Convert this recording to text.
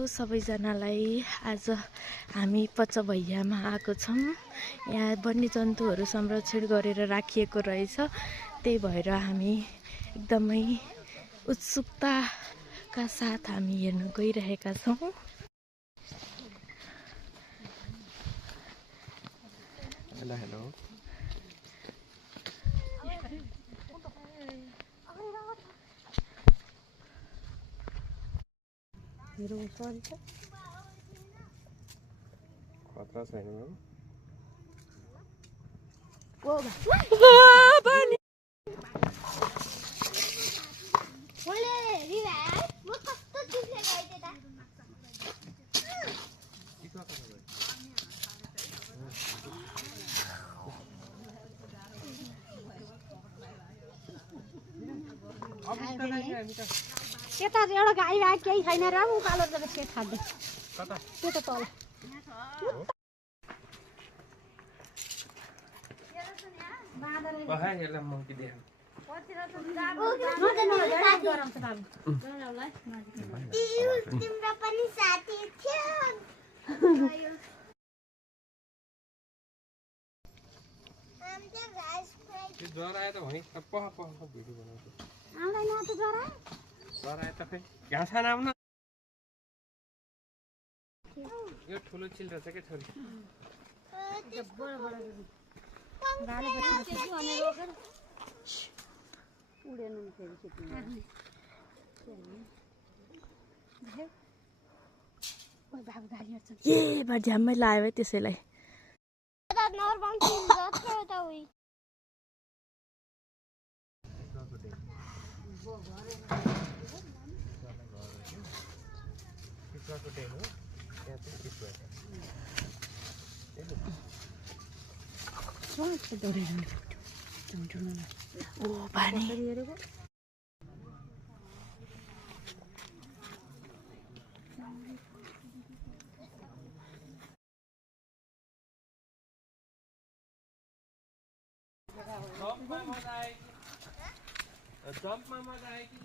सबैजनालाई आज हामी पचभैयामा आएको छौँ। यहाँ वन्यजन्तुहरू संरक्षण गरेर राखिएको रहेछ। त्यही भएर हामी एकदमै उत्सुकताका साथ हामी हेर्न गइरहेका छौँ। हेलो खतरा छैन म्याम। यता एउटा गाई भए केही छैन र उकालो त के खाँदै कता त्यो त तल बहाय यसलाई मङ्की देखाउ। तिम्रो पनि साथी थियो। त्यो जरा आयो त भने पह पह भिडियो बनाउँछु। आउँदैन त जरा जरा आयो त खै घाँस खान आउन। यो ठुलो चिल रहेछ क्या छोरी। ए झ्याम्मै लायो है त्यसैलाई। ओ पानी जम्पमा मजा आयो कि